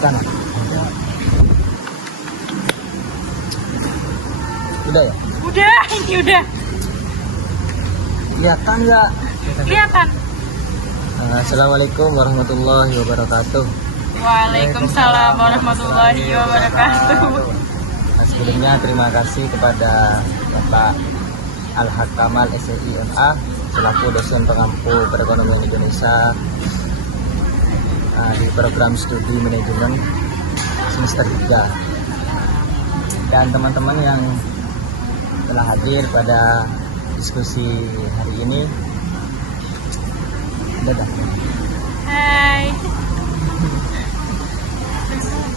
Bukan. Udah ya? Udah, ini udah. Kelihatan nggak? Kelihatan. Assalamualaikum warahmatullahi wabarakatuh. Waalaikumsalam warahmatullahi wabarakatuh. Nah, sebelumnya terima kasih kepada Bapak Al-Haq Kamal SSI-MA selaku dosen pengampu perekonomian Indonesia di program studi manajemen semester 3, dan teman-teman yang telah hadir pada diskusi hari ini. Dadah. Hai.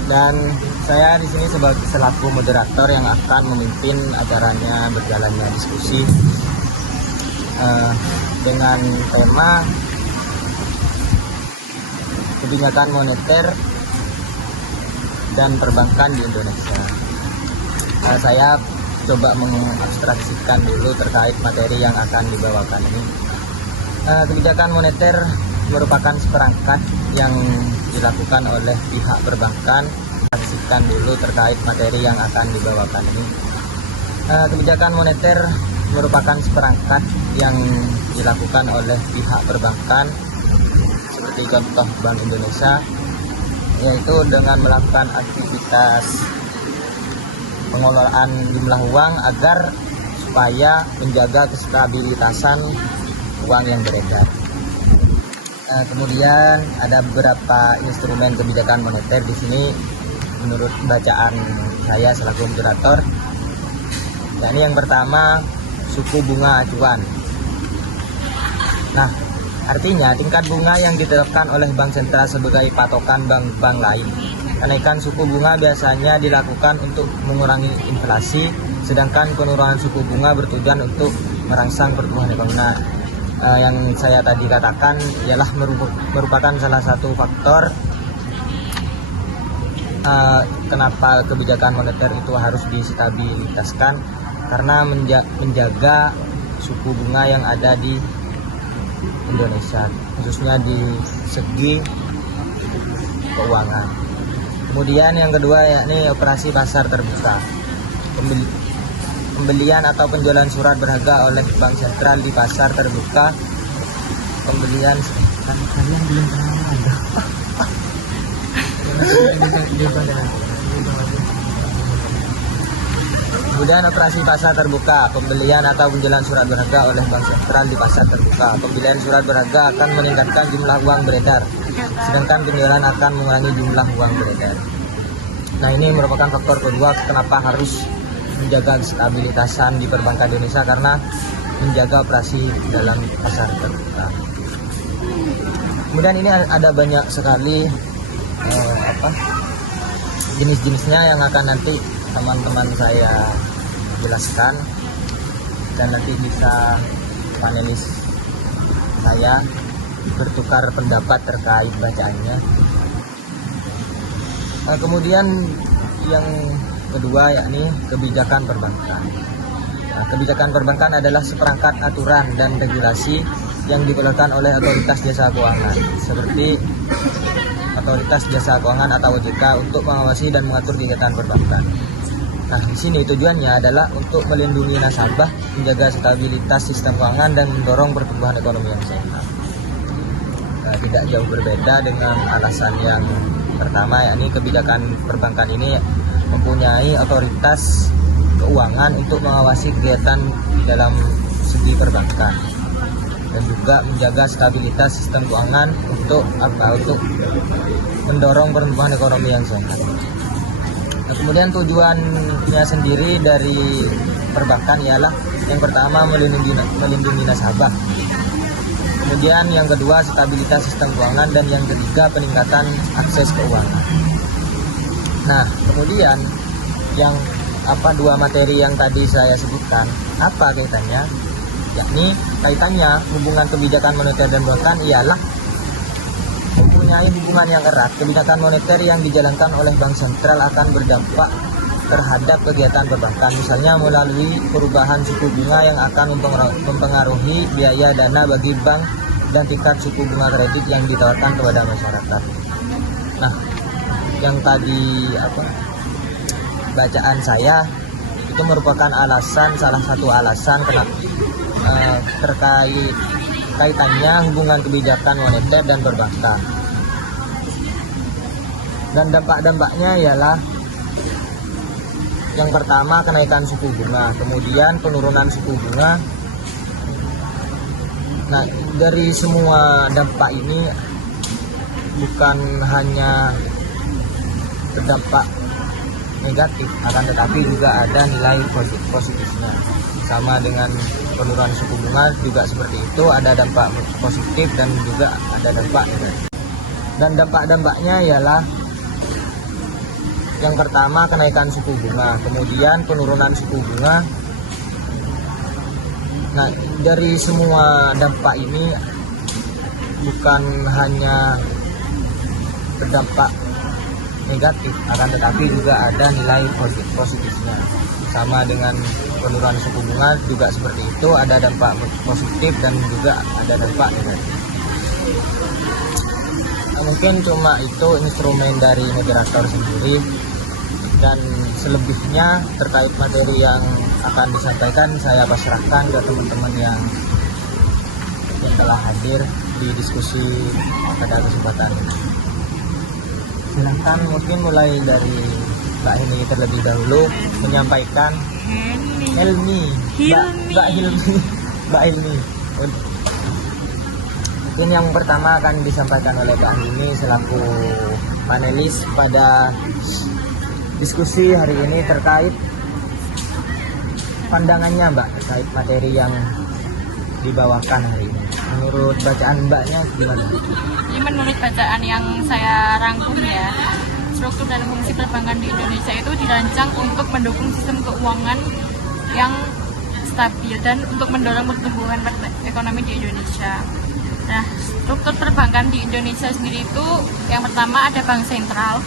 Dan saya di sini sebagai selaku moderator yang akan memimpin acaranya berjalannya diskusi dengan tema kebijakan moneter dan perbankan di Indonesia. Saya coba mengabstraksikan dulu terkait materi yang akan dibawakan ini. Kebijakan moneter merupakan seperangkat yang dilakukan oleh pihak perbankan. Abstraksikan dulu terkait materi yang akan dibawakan ini. Kebijakan moneter merupakan seperangkat yang dilakukan oleh pihak perbankan, seperti contoh Bank Indonesia, yaitu dengan melakukan aktivitas pengelolaan jumlah uang agar supaya menjaga kestabilitasan uang yang beredar. Kemudian ada beberapa instrumen kebijakan moneter di sini menurut bacaan saya selaku moderator. Ini yang pertama, suku bunga acuan. Nah, artinya tingkat bunga yang ditetapkan oleh Bank Sentral sebagai patokan bank-bank lain. Kenaikan suku bunga biasanya dilakukan untuk mengurangi inflasi, sedangkan penurunan suku bunga bertujuan untuk merangsang pertumbuhan ekonomi. Yang saya tadi katakan ialah merupakan salah satu faktor kenapa kebijakan moneter itu harus distabilitaskan, karena menjaga suku bunga yang ada di Indonesia, khususnya di segi keuangan. Kemudian yang kedua yakni operasi pasar terbuka. Pembelian atau penjualan surat berharga oleh Bank Sentral di pasar terbuka. Pembelian kan kalian belum ada. Kemudian operasi pasar terbuka, pembelian atau penjualan surat berharga oleh Bank Sentral di pasar terbuka. Pembelian surat berharga akan meningkatkan jumlah uang beredar, sedangkan penjualan akan mengurangi jumlah uang beredar. Nah, ini merupakan faktor kedua kenapa harus menjaga stabilitasan di perbankan Indonesia, karena menjaga operasi dalam pasar terbuka. Kemudian ini ada banyak sekali jenis-jenisnya yang akan nanti teman-teman saya jelaskan, dan nanti bisa panelis saya bertukar pendapat terkait bacaannya. Kemudian yang kedua yakni kebijakan perbankan. Kebijakan perbankan adalah seperangkat aturan dan regulasi yang dikeluarkan oleh otoritas jasa keuangan, seperti Otoritas Jasa Keuangan atau OJK, untuk mengawasi dan mengatur kegiatan perbankan. Nah, di sini tujuannya adalah untuk melindungi nasabah, menjaga stabilitas sistem keuangan, dan mendorong pertumbuhan ekonomi yang sehat. Tidak jauh berbeda dengan alasan yang pertama, yakni kebijakan perbankan ini mempunyai otoritas keuangan untuk mengawasi kegiatan dalam segi perbankan, dan juga menjaga stabilitas sistem keuangan untuk mendorong pertumbuhan ekonomi yang sehat. Nah, kemudian tujuannya sendiri dari perbankan ialah yang pertama melindungi nasabah, kemudian yang kedua stabilitas sistem keuangan, dan yang ketiga peningkatan akses keuangan. Nah, kemudian yang dua materi yang tadi saya sebutkan, apa kaitannya? Yakni kaitannya hubungan kebijakan moneter dan perbankan ialah mempunyai hubungan yang erat. Kebijakan moneter yang dijalankan oleh Bank Sentral akan berdampak terhadap kegiatan perbankan, misalnya melalui perubahan suku bunga yang akan mempengaruhi biaya dana bagi bank dan tingkat suku bunga kredit yang ditawarkan kepada masyarakat. Nah, yang tadi bacaan saya itu merupakan salah satu alasan kenapa terkait kaitannya hubungan kebijakan moneter dan perbankan. Dan dampak-dampaknya ialah yang pertama kenaikan suku bunga, kemudian penurunan suku bunga. Nah, dari semua dampak ini bukan hanya berdampak negatif, akan tetapi juga ada nilai positifnya. Sama dengan penurunan suku bunga juga seperti itu, ada dampak positif dan juga ada dampak negatif. Dan dampak-dampaknya ialah yang pertama kenaikan suku bunga, kemudian penurunan suku bunga. Nah, dari semua dampak ini bukan hanya berdampak negatif, akan tetapi juga ada nilai positifnya. Sama dengan penurunan suku bunga juga seperti itu, ada dampak positif dan juga ada dampak negatif. Nah, mungkin cuma itu instrumen dari moderator sendiri, dan selebihnya terkait materi yang akan disampaikan saya pasrahkan ke teman-teman yang telah hadir di diskusi pada kesempatan ini. Silahkan mungkin mulai dari Mbak Hilmi terlebih dahulu menyampaikan. Mbak Hilmi. Mungkin yang pertama akan disampaikan oleh Mbak Hilmi selaku panelis pada diskusi hari ini terkait pandangannya Mbak terkait materi yang dibawakan hari ini. Menurut bacaan Mbaknya gimana? Ini menurut bacaan yang saya rangkum ya, struktur dan fungsi perbankan di Indonesia itu dirancang untuk mendukung sistem keuangan yang stabil dan untuk mendorong pertumbuhan ekonomi di Indonesia. Nah, struktur perbankan di Indonesia sendiri itu yang pertama ada Bank Sentral,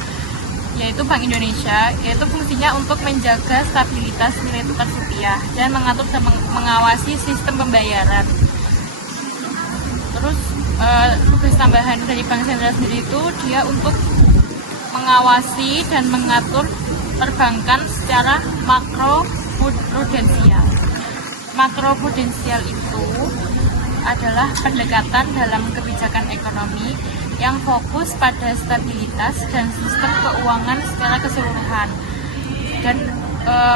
yaitu Bank Indonesia, yaitu fungsinya untuk menjaga stabilitas nilai tukar rupiah dan mengatur dan mengawasi sistem pembayaran. Terus tugas tambahan dari Bank Sentral sendiri itu dia untuk mengawasi dan mengatur perbankan secara makroprudensial. Makroprudensial itu adalah pendekatan dalam kebijakan ekonomi yang fokus pada stabilitas dan sistem keuangan secara keseluruhan dan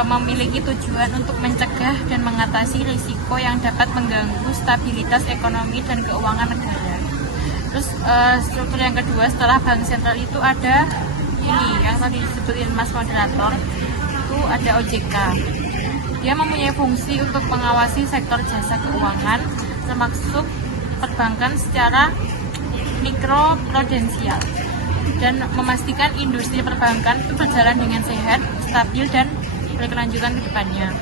memiliki tujuan untuk mencegah dan mengatasi risiko yang dapat mengganggu stabilitas ekonomi dan keuangan negara. Terus struktur yang kedua setelah Bank Sentral itu ada ini yang tadi disebutin Mas Moderator, itu ada OJK. Dia mempunyai fungsi untuk mengawasi sektor jasa keuangan termasuk perbankan secara mikroprudensial dan memastikan industri perbankan itu berjalan dengan sehat, stabil dan berkelanjutan ke depannya.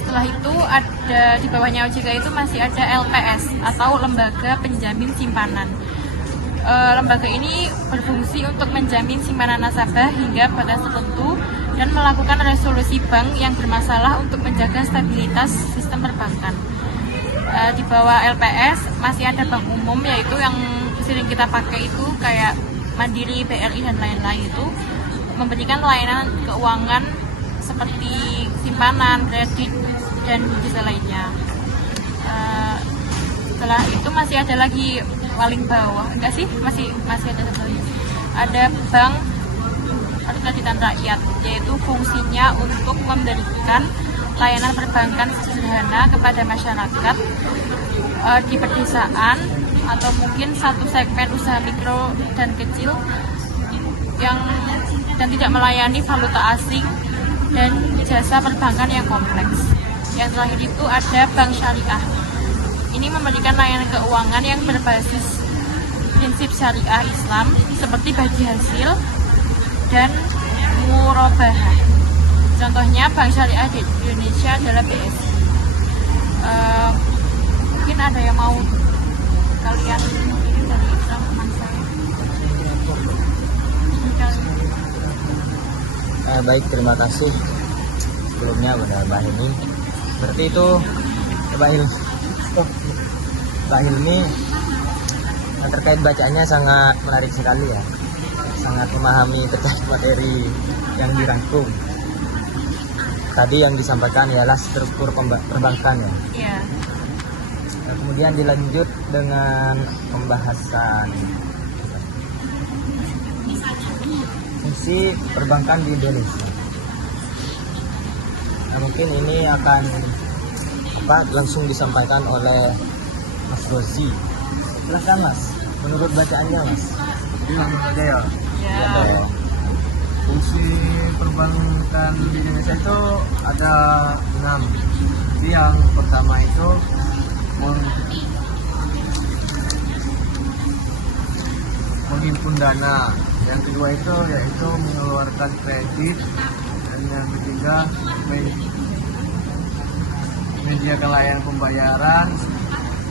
Setelah itu ada di bawahnya OJK itu masih ada LPS atau Lembaga Penjamin Simpanan. Lembaga ini berfungsi untuk menjamin simpanan nasabah hingga batas tertentu dan melakukan resolusi bank yang bermasalah untuk menjaga stabilitas sistem perbankan. Di bawah LPS masih ada bank umum, yaitu yang sering kita pakai itu kayak Mandiri, BRI dan lain-lain, itu memberikan layanan keuangan seperti simpanan, kredit dan jasa lainnya. Setelah itu masih ada lagi paling bawah, enggak sih, masih ada satu lagi. Ada Bank Perkreditan Rakyat, yaitu fungsinya untuk memberikan layanan perbankan sederhana kepada masyarakat di pedesaan atau mungkin satu segmen usaha mikro dan kecil dan tidak melayani valuta asing dan jasa perbankan yang kompleks. Yang terakhir itu ada Bank Syariah. Ini memberikan layanan keuangan yang berbasis prinsip syariah Islam seperti bagi hasil dan murabahah. Contohnya Bank Syariah di Indonesia adalah BSI. Mungkin ada yang mau kalian ini dari teman saya. Baik, terima kasih sebelumnya kepada Mbak Hilmi. Seperti itu Mbak Hilmi terkait bacaannya sangat menarik sekali ya. sangat memahami terkait materi yang dirangkum. Tadi yang disampaikan ialah struktur perbankan ya. Iya. Nah, kemudian dilanjut dengan pembahasan fungsi perbankan di Indonesia. Nah, mungkin ini akan langsung disampaikan oleh Mas Rozi. Silahkan Mas, menurut bacaannya Mas. Ya. Ya. Fungsi perbankan di Indonesia itu ada 6. Jadi yang pertama itu menghimpun dana, yang kedua itu yaitu mengeluarkan kredit, dan yang ketiga menyediakan layanan pembayaran,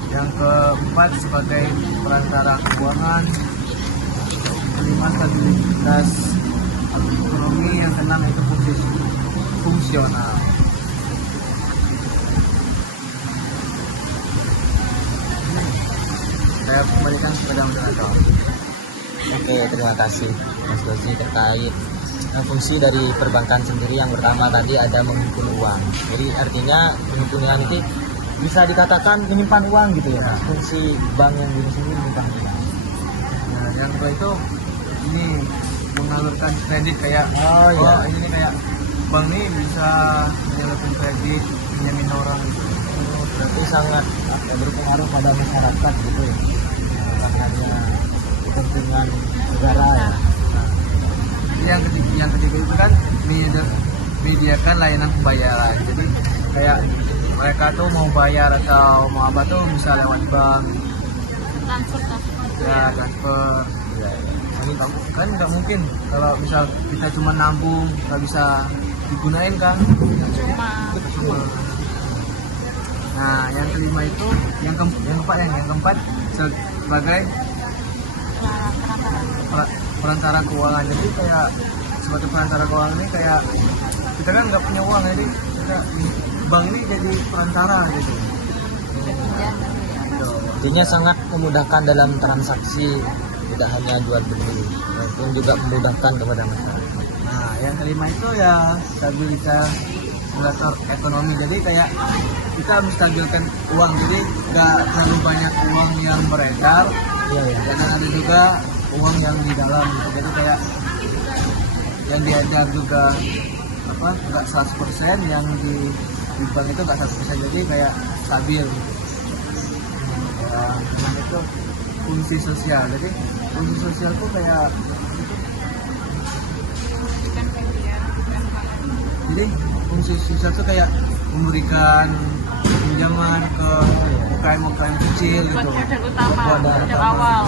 yang keempat sebagai perantara keuangan, kelima stabilitas ekonomi, yang keenam itu fungsional. Saya kembalikan kepada moderator. Oke, terima kasih Mas Rozi terkait fungsi dari perbankan sendiri. Yang pertama tadi ada menghimpun uang. Jadi artinya menghimpun uang itu bisa dikatakan menyimpan uang gitu ya. Fungsi bank yang di sini menyimpan uang. Nah, yang kedua itu ini mengalurkan kredit kayak ini kayak bank ini bisa menyalurkan kredit, pinjamin orang gitu. Berarti sangat berpengaruh pada masyarakat gitu ya. Bukan hanya kepentingan negara ya. Yang ketiga itu kan menyediakan layanan pembayaran. Jadi kayak mereka tuh mau bayar atau mau apa tuh bisa lewat bank. Transfer. Ya, transfer. Ini kan nggak mungkin kalau misal kita cuma nabung nggak bisa digunain kan. Cuma. Nah, yang kelima itu yang keempat sebagai perantara keuangan. Jadi kayak sebagai perantara keuangan ini kayak kita kan nggak punya uang, jadi kita bank ini jadi perantara gitu. Artinya sangat memudahkan dalam transaksi, tidak hanya jual beli, maupun juga memudahkan kepada masyarakat. Nah, yang kelima itu ya stabilitas ekonomi. Jadi kayak kita menstabilkan uang, jadi nggak terlalu banyak uang yang beredar, dan ada juga uang yang di dalam gitu. Jadi kayak yang diedar juga nggak 100%, yang di bank itu nggak 100%, jadi kayak stabil gitu. Itu fungsi sosial. Jadi fungsi sosial tuh kayak fungsi sosial tuh kayak memberikan pinjaman ke UKM kecil Buat gitu. modal utama, modal awal.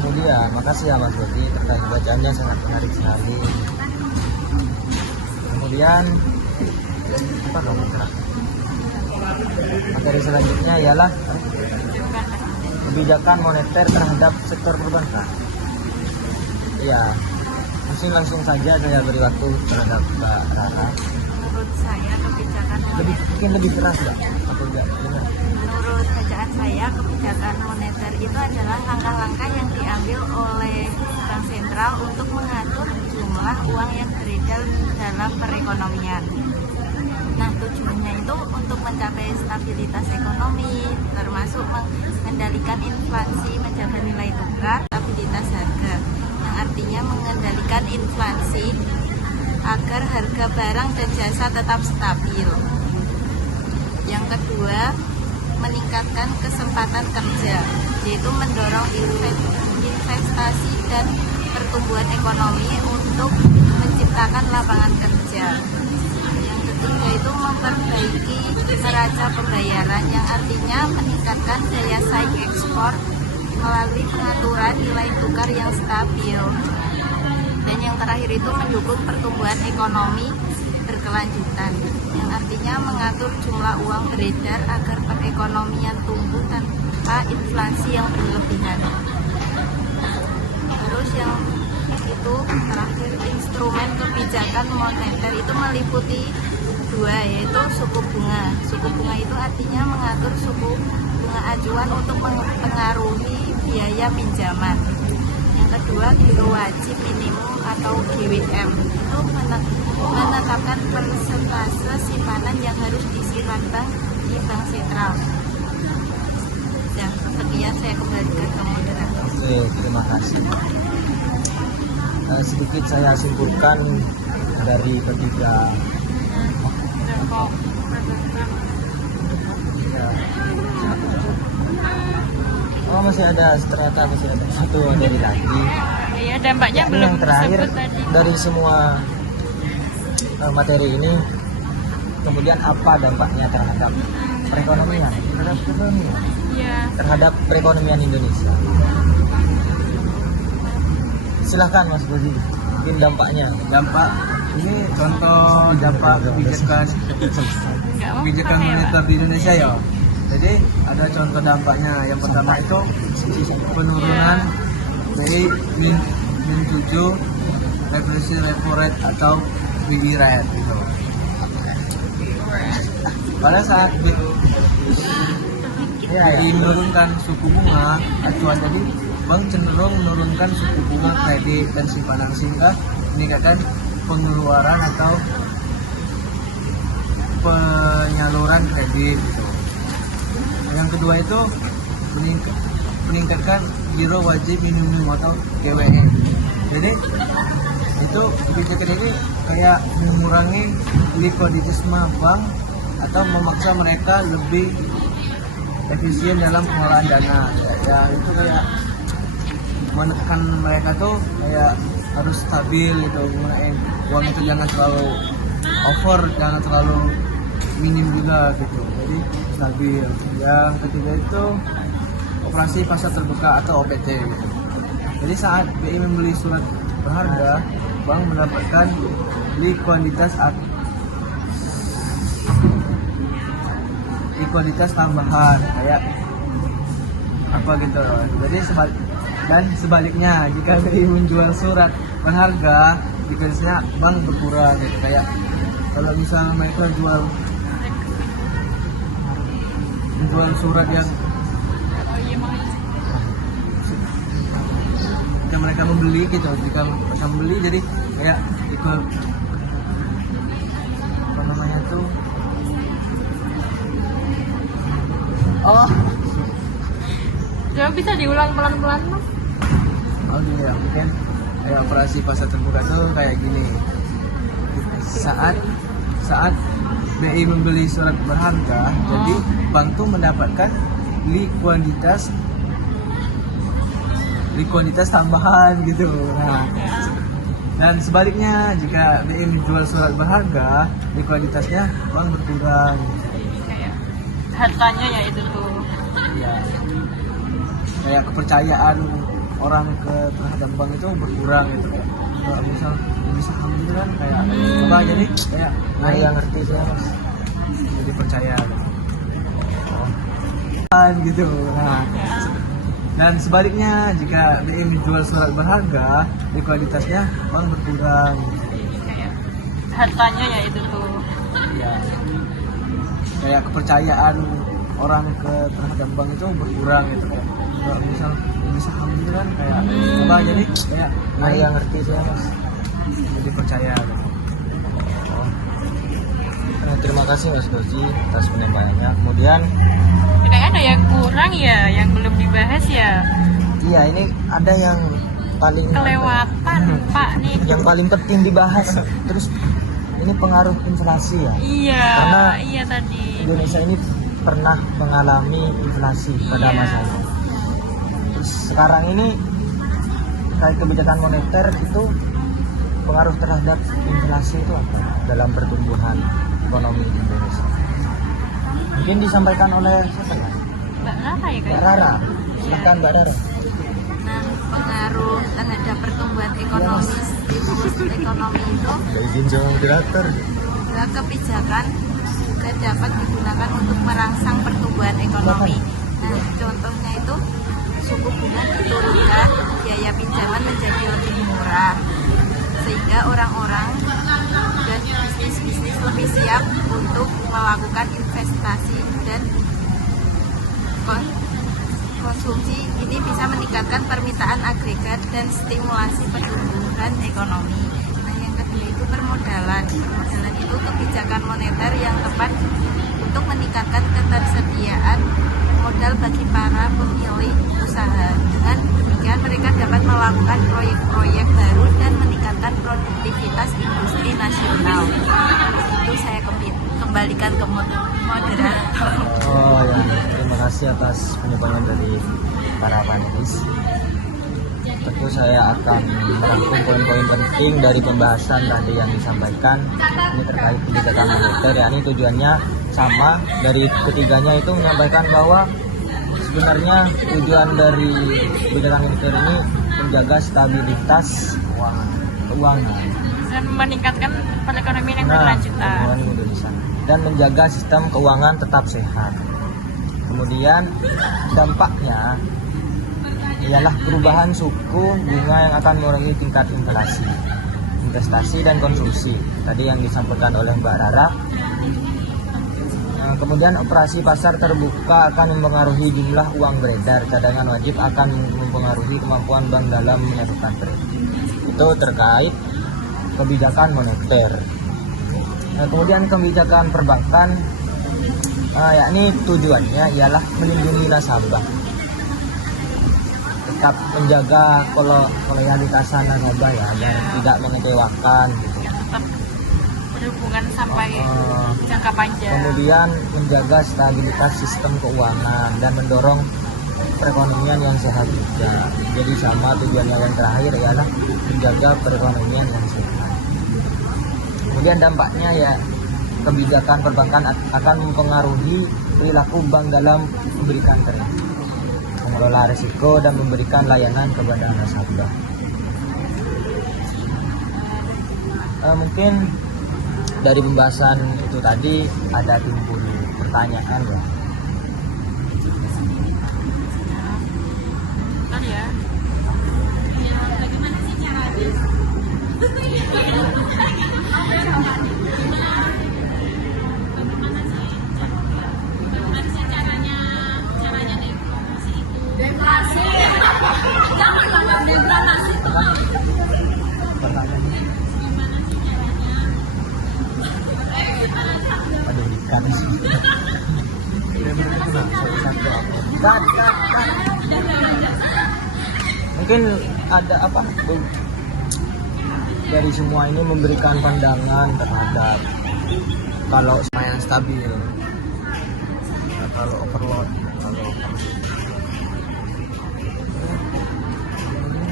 Kemudian, makasih ya Mas Budi terkait bacaannya sangat menarik sekali. Kemudian apa dong? Materi selanjutnya ialah kebijakan moneter terhadap sektor perbankan. Ya, langsung saja saya beri waktu terhadap Mbak Rara. Menurut saya kebijakan Mungkin lebih keras ya? Menurut bacaan saya, kebijakan moneter itu adalah langkah-langkah yang diambil oleh bank sentral untuk mengatur jumlah uang yang beredar dalam perekonomian. Nah, tujuannya itu untuk mencapai stabilitas ekonomi, termasuk mengendalikan inflasi, menjaga nilai tukar, stabilitas harga, yang artinya mengendalikan inflasi agar harga barang dan jasa tetap stabil. Yang kedua, meningkatkan kesempatan kerja, yaitu mendorong investasi dan pertumbuhan ekonomi untuk menciptakan lapangan kerja. Yang ketiga itu memperbaiki neraca pembayaran, yang artinya meningkatkan daya saing ekspor melalui pengaturan nilai tukar yang stabil. Dan yang terakhir itu mendukung pertumbuhan ekonomi berkelanjutan, yang artinya mengatur jumlah uang beredar agar perekonomian tumbuh tanpa inflasi yang berlebihan. Terus yang itu terakhir, instrumen kebijakan moneter itu meliputi kedua yaitu suku bunga. Suku bunga itu artinya mengatur suku bunga acuan untuk mempengaruhi biaya pinjaman. Yang kedua, giro wajib minimum atau GWM itu menetapkan persentase simpanan yang harus disimpan bank di bank sentral. Ya, sekian saya kembalikan ke moderator. Oke, terima kasih. Sedikit saya simpulkan dari ketiga. Depok, perbankan. Oh, masih ada, ternyata masih ada satu dari lagi. Iya, dampaknya Ini belum yang terakhir disebut tadi. dari semua materi ini, kemudian apa dampaknya terhadap perekonomian, Iya. terhadap perekonomian Indonesia? Silahkan Mas Budi, mungkin dampaknya. Dampak ini contoh dampak kebijakan Enggak mau kebijakan pakai, moneter Pak. di Indonesia ya. Jadi ada contoh dampaknya. Yang pertama itu penurunan dari min 7 referensi repo rate atau BI rate gitu. Pada saat BI menurunkan suku bunga acuan, jadi bank cenderung menurunkan suku bunga kredit dan simpanan sehingga meningkatkan pengeluaran atau penyaluran kredit gitu. Yang kedua itu meningkatkan giro wajib minimum atau GWM. Jadi itu kebijakan ini kayak mengurangi likuiditasme bank atau memaksa mereka lebih efisien dalam pengelolaan dana. Ya itu kayak menekan mereka tuh kayak harus stabil gitu, gunain uang itu jangan terlalu over, jangan terlalu minim juga gitu, jadi stabil. Yang ketiga itu operasi pasar terbuka atau OPT gitu. Jadi saat BI membeli surat berharga, bank mendapatkan likuiditas tambahan kayak apa gitu. Jadi sebaliknya jika BI menjual surat berharga, likuiditasnya bank berkurang gitu. Kayak kalau misalnya mereka menjual surat yang mereka membeli gitu, jika mereka membeli jadi kayak ikut apa namanya tuh, Coba bisa diulang pelan-pelan, Mas? oh iya, mungkin kayak operasi pasar terbuka tuh kayak gini. Saat BI membeli surat berharga, jadi bank tuh mendapatkan likuiditas tambahan gitu. Nah, dan sebaliknya jika BI menjual surat berharga, likuiditasnya bank berkurang. Kayak hartanya ya itu tuh. Ya, kayak kepercayaan orang terhadap bank itu berkurang gitu. Kayak kalau misal gitu kan kayak apa, jadi kayak Yang ngerti sih Mas. jadi percaya gitu. Nah, dan sebaliknya jika BI menjual surat berharga, likuiditasnya bank berkurang. Kayak hartanya ya itu tuh. Ya, kayak kepercayaan orang terhadap bank itu berkurang gitu. Kayak kalau misal gitu kan kayak apa, jadi kayak Yang ngerti sih Mas. jadi percaya. Terima kasih Mas Doji atas penyampaiannya. Kemudian Kayaknya ada yang kurang ya, yang belum dibahas ya. iya, ini ada yang paling Kelewatan, Pak nih. yang paling penting dibahas. Terus ini pengaruh inflasi ya. Iya, Karena iya tadi. Indonesia ini pernah mengalami inflasi pada Iya. masanya. Terus sekarang ini terkait kebijakan moneter itu pengaruh terhadap inflasi itu apa dalam pertumbuhan ekonomi di Indonesia? Mungkin disampaikan oleh siapa? Mbak Rara ya Mbak kayak. Rara. Silakan Mbak Rara. Nah, pengaruh terhadap pertumbuhan ekonomi itu Izin sama moderator. juga kebijakan juga dapat digunakan untuk merangsang pertumbuhan ekonomi. Nah, contohnya itu suku bunga diturunkan, biaya pinjaman menjadi lebih murah. sehingga orang-orang dan bisnis-bisnis lebih siap untuk melakukan investasi dan konsumsi. Ini bisa meningkatkan permintaan agregat dan stimulasi pertumbuhan ekonomi. Nah, yang kedua itu permodalan. Permodalan itu kebijakan moneter yang tepat untuk meningkatkan ketersediaan modal bagi para pemilik usaha. Dengan demikian mereka dapat melakukan proyek-proyek baru dan meningkatkan produktivitas industri nasional. Itu saya kembalikan ke moderator. Oh ya, terima kasih atas penyampaian dari para panelis. Tentu saya akan merangkum poin-poin penting dari pembahasan tadi yang disampaikan. Ini terkait kebijakan moneter, yakni tujuannya sama dari ketiganya itu menyampaikan bahwa sebenarnya tujuan dari kebijakan moneter ini menjaga stabilitas keuangan Dan meningkatkan perekonomian yang berkelanjutan. ekonomi Indonesia dan menjaga sistem keuangan tetap sehat. Kemudian dampaknya ialah perubahan suku bunga yang akan mengurangi tingkat inflasi, investasi dan konsumsi. Tadi yang disampaikan oleh Mbak Rara. Kemudian operasi pasar terbuka akan mempengaruhi jumlah uang beredar. Cadangan wajib akan mempengaruhi kemampuan bank dalam menyatukan kredit. Itu terkait kebijakan moneter. Kemudian kebijakan perbankan, yakni tujuannya ialah melindungi nasabah, tetap menjaga loyalitas nasabah ya, agar tidak mengecewakan. Tetap berhubungan sampai jangka panjang. Kemudian menjaga stabilitas sistem keuangan dan mendorong perekonomian yang sehat juga. Jadi sama tujuannya yang terakhir ialah menjaga perekonomian yang sehat. Kemudian dampaknya ya, kebijakan perbankan akan mempengaruhi perilaku bank dalam memberikan kredit, mengelola risiko dan memberikan layanan kepada nasabah. Mungkin dari pembahasan itu tadi ada timbul pertanyaan ya. Bentar ya. Aduh, ikan sih. Cut. Mungkin ada apa? Dari semua ini memberikan pandangan terhadap kalau sama yang stabil, kalau overload,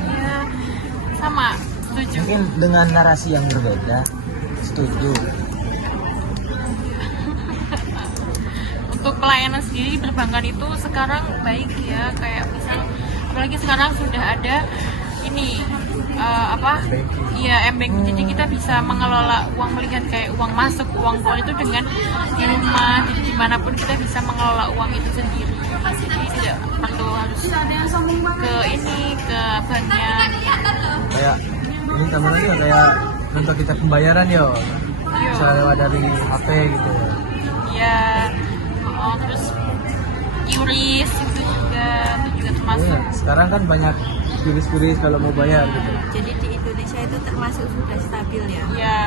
Ya, sama, setuju. mungkin dengan narasi yang berbeda. Setuju. Untuk pelayanan sendiri perbankan itu sekarang baik ya, kayak misal apalagi sekarang sudah ada ini m-banking. Jadi kita bisa mengelola uang, melihat kayak uang masuk, uang keluar itu dengan di rumah, jadi dimanapun kita bisa mengelola uang itu sendiri. Jadi tidak perlu harus ke banknya. Kayak ini tambahan juga kayak contoh kita pembayaran yo, Yo. misalnya lewat dari HP gitu. Ya, terus QRIS itu juga termasuk. Sekarang kan banyak kuris kalau mau bayar gitu. Jadi di Indonesia itu termasuk sudah stabil ya. Ya,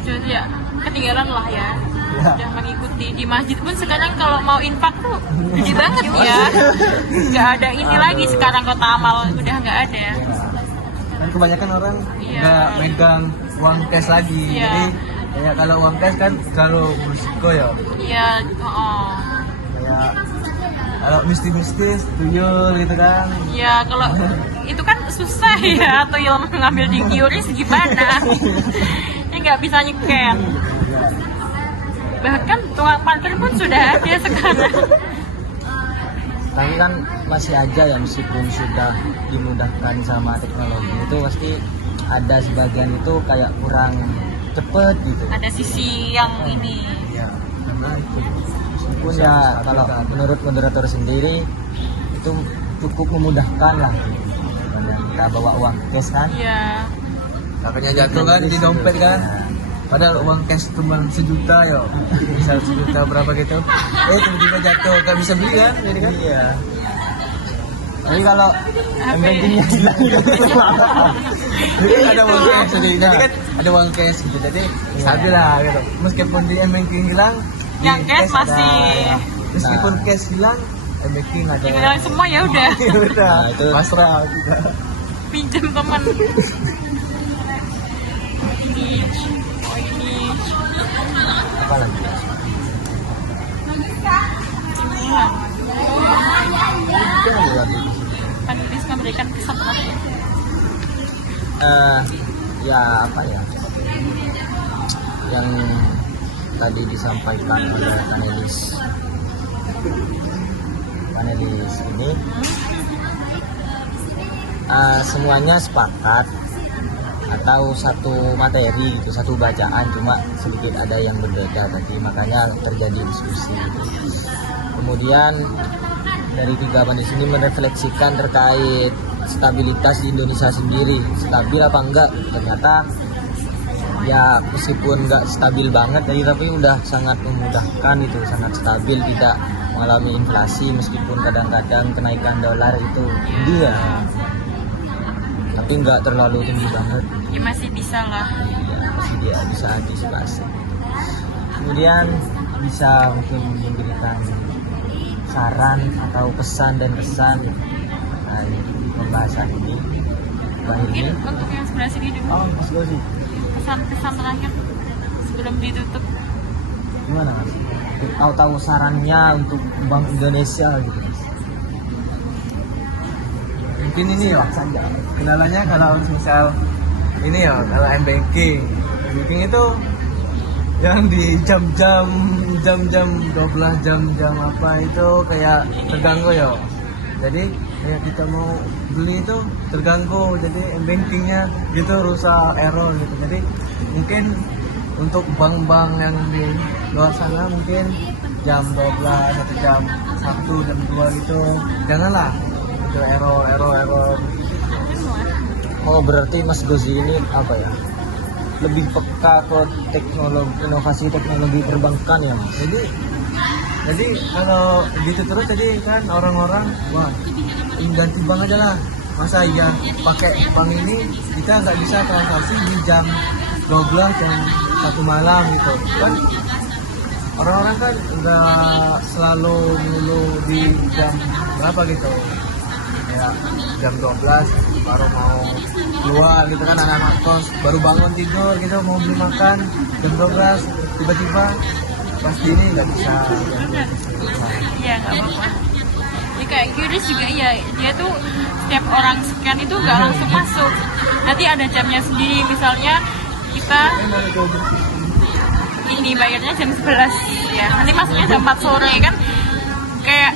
jadi ya ketinggalan lah ya. Sudah mengikuti di masjid pun sekarang kalau mau infak tuh gede banget ya. Nggak ada ini lagi sekarang kota amal, udah nggak ada. Dan kebanyakan orang Iya. nggak megang uang cash lagi. Iya. Jadi kayak kalau uang cash kan terlalu berisiko ya. Iya, Kayak kalau mistis tuyul gitu kan. Ya kalau itu kan susah ya, atau yang mengambil di QRIS gimana? Ya nggak bisa nyiken. Bahkan tukang parkir pun sudah ada sekarang. Tapi kan masih aja ya, meskipun sudah dimudahkan sama teknologi itu pasti ada sebagian itu kayak kurang cepet gitu. Ada sisi yang ini. Iya. Karena itu. Meskipun ya kalau menurut moderator sendiri itu cukup memudahkan lah. Karena kita bawa uang cash kan. Iya. Makanya jatuh kan di dompet kan. Padahal uang cash cuma 1 juta yo. Misal 1 juta berapa gitu. Tiba-tiba jatuh, gak bisa beli kan? Jadi kan? Iya. Tapi kalau M-bankingnya hilang Jadi ada uang cash, jadi kan ada uang cash gitu. Jadi stabil lah gitu. Meskipun di M-banking hilang, di Yang cash masih. ada. Meskipun cash hilang, M-banking ada. Yang hilang semua ya udah. Udah, Nah, itu- pasrah kita. Pinjam teman. Ini. apa lagi? Hilang. Udah lagi. Penulis memberikan kesan apa? Ya apa ya? Yang tadi disampaikan oleh panelis ini, semuanya sepakat atau satu materi gitu, satu bacaan, cuma sedikit ada yang berbeda tadi, makanya terjadi diskusi. Kemudian dari 3 panelis ini merefleksikan terkait stabilitas di Indonesia sendiri, stabil apa enggak. Ternyata ya meskipun enggak stabil banget tapi udah sangat memudahkan itu, sangat stabil, tidak mengalami inflasi meskipun kadang-kadang kenaikan dolar itu tinggi ya, tapi enggak terlalu tinggi banget. Ya masih bisa lah. Masih dia bisa antisipasi. Kemudian bisa mungkin memberikan saran atau pesan dan kesan dari pembahasan ini. Mungkin untuk yang sebelah sini dulu. Oh, Mas Gozi, Pesan-pesan terakhir sebelum ditutup. gimana Mas? Tahu sarannya untuk Bank Indonesia gitu. Mungkin ini ya, Saja. kendalanya kalau misal ini ya, kalau M-banking itu yang di jam-jam 12 jam apa itu kayak terganggu ya. Jadi kayak kita mau beli itu terganggu, jadi M-bankingnya gitu rusak, error gitu. Jadi mungkin untuk bank-bank yang di luar sana mungkin jam 12 atau jam 1 jam 2 gitu janganlah itu error. Oh, berarti Mas Gozi ini apa ya? Lebih peka ke teknologi, inovasi teknologi perbankan ya, Mas? Jadi kalau gitu terus jadi kan orang-orang wah ganti bank aja lah, masa iya pakai bank ini kita nggak bisa transaksi di jam 12 jam 1 malam gitu kan. Orang-orang kan nggak selalu melulu di jam berapa gitu ya, jam 12 baru mau keluar gitu kan, anak-anak kos baru bangun tidur gitu mau beli makan jam 12 tiba-tiba pasti ini nggak bisa. Iya nggak apa-apa. Ya kayak QRIS juga ya, dia tuh setiap orang scan itu nggak langsung masuk. Nanti ada jamnya sendiri, misalnya kita ini bayarnya jam 11 ya, nanti masuknya jam 4 sore kan, kayak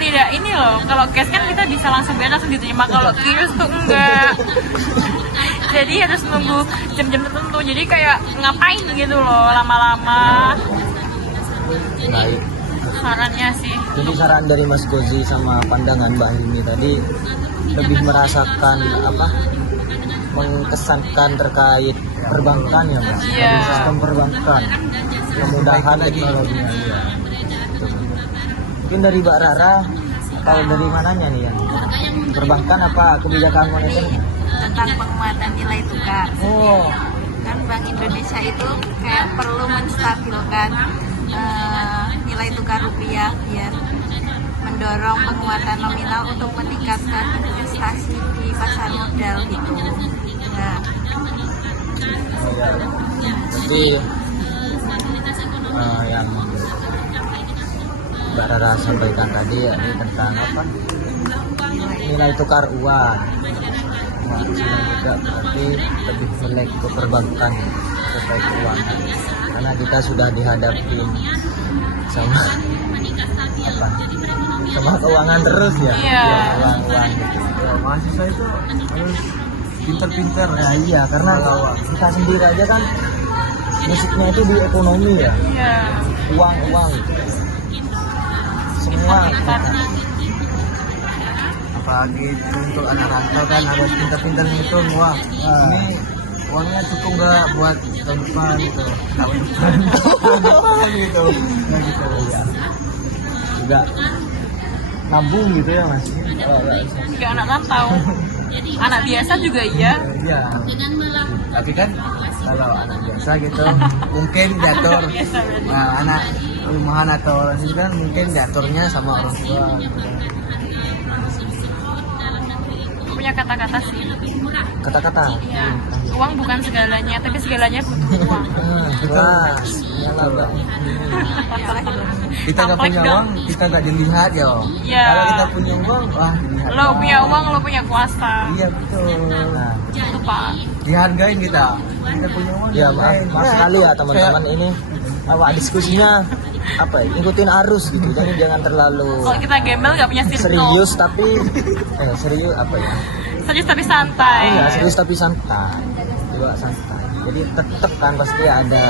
tidak ini loh. Kalau cash kan kita bisa langsung bayar langsung diterima, kalau QRIS tuh enggak. Jadi harus nunggu jam-jam tertentu, jadi kayak ngapain gitu loh lama-lama. Baik. Sarannya sih Jadi saran dari Mas Gozi sama pandangan Mbak Hilmi tadi lebih merasakan apa? Mengesankan terkait perbankan ya, Mas. Iya. Sistem perbankan. Kemudahan teknologinya. Iya. Betul. Mungkin dari Mbak Rara atau dari mananya nih yang perbankan apa kebijakan moneter? Tentang penguatan nilai tukar. Oh, Kan Bank Indonesia itu kayak perlu menstabilkan nilai tukar rupiah biar mendorong penguatan nominal untuk meningkatkan investasi di pasar modal gitu. Nah, jadi yang Mbak Rara sampaikan tadi ya, ini tentang apa? Nilai tukar uang. Wah, juga berarti lebih melek ke perbankan terkait keuangan, karena kita sudah dihadapi sama apa? Sama keuangan terus ya. Iya. Uang gitu. Ya, mahasiswa itu harus pinter-pinter Nah, iya, karena kita sendiri aja kan musiknya itu di ekonomi ya. iya. Uang semua apalagi untuk anak rantau kan harus pintar-pintar ngitung uang. Ini uangnya cukup nggak buat tahun depan gitu, tahun depan gitu, nggak gitu ya. Juga nabung gitu ya mas. Juga anak rantau, anak biasa juga iya. Iya. Tapi kan kalau anak biasa gitu mungkin diatur. Biasa berarti. Nah, anak rumahan atau orang sini kan mungkin diaturnya sama orang tua. Punya kata-kata sih. Kata-kata. Ya, uang bukan segalanya, tapi segalanya butuh uang. Jelas. Iyalah, Bang. Kita nggak Komplek punya dong. uang, kita nggak dilihat ya. Iya. Kalau kita punya uang, wah dilihat. Lo punya uang, lo punya kuasa. Iya betul. Nah, Itu Pak. Dihargain kita. Kita punya uang. ya maaf, dihargain. maaf sekali ya teman-teman, ini apa diskusinya apa ya, ikutin arus gitu, jadi jangan terlalu Kalau kita gembel nggak punya circle. serius tapi serius apa ya? Serius tapi santai. Iya, serius tapi santai. Juga santai. Jadi tetap kan pasti ada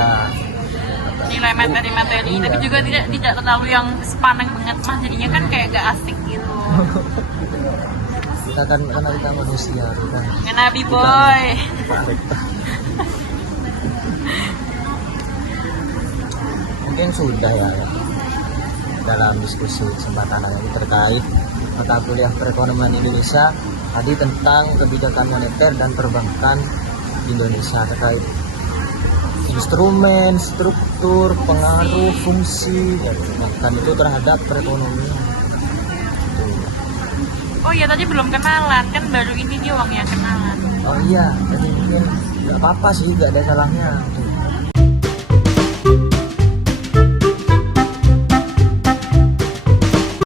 Nilai materi-materi, tapi juga tidak terlalu yang sepaneng banget mah, jadinya kan kayak gak asik gitu. kita kan karena kita manusia kan. Ya Nabi boy. Mungkin sudah ya dalam diskusi kesempatan ini terkait mata kuliah perekonomian Indonesia tadi tentang kebijakan moneter dan perbankan Indonesia terkait instrumen, struktur, pengaruh, fungsi dari perbankan itu terhadap perekonomian. Oh iya, tadi belum kenalan, kan baru ini dia uangnya kenalan. Oh iya, jadi mungkin nggak apa-apa sih, nggak ada salahnya.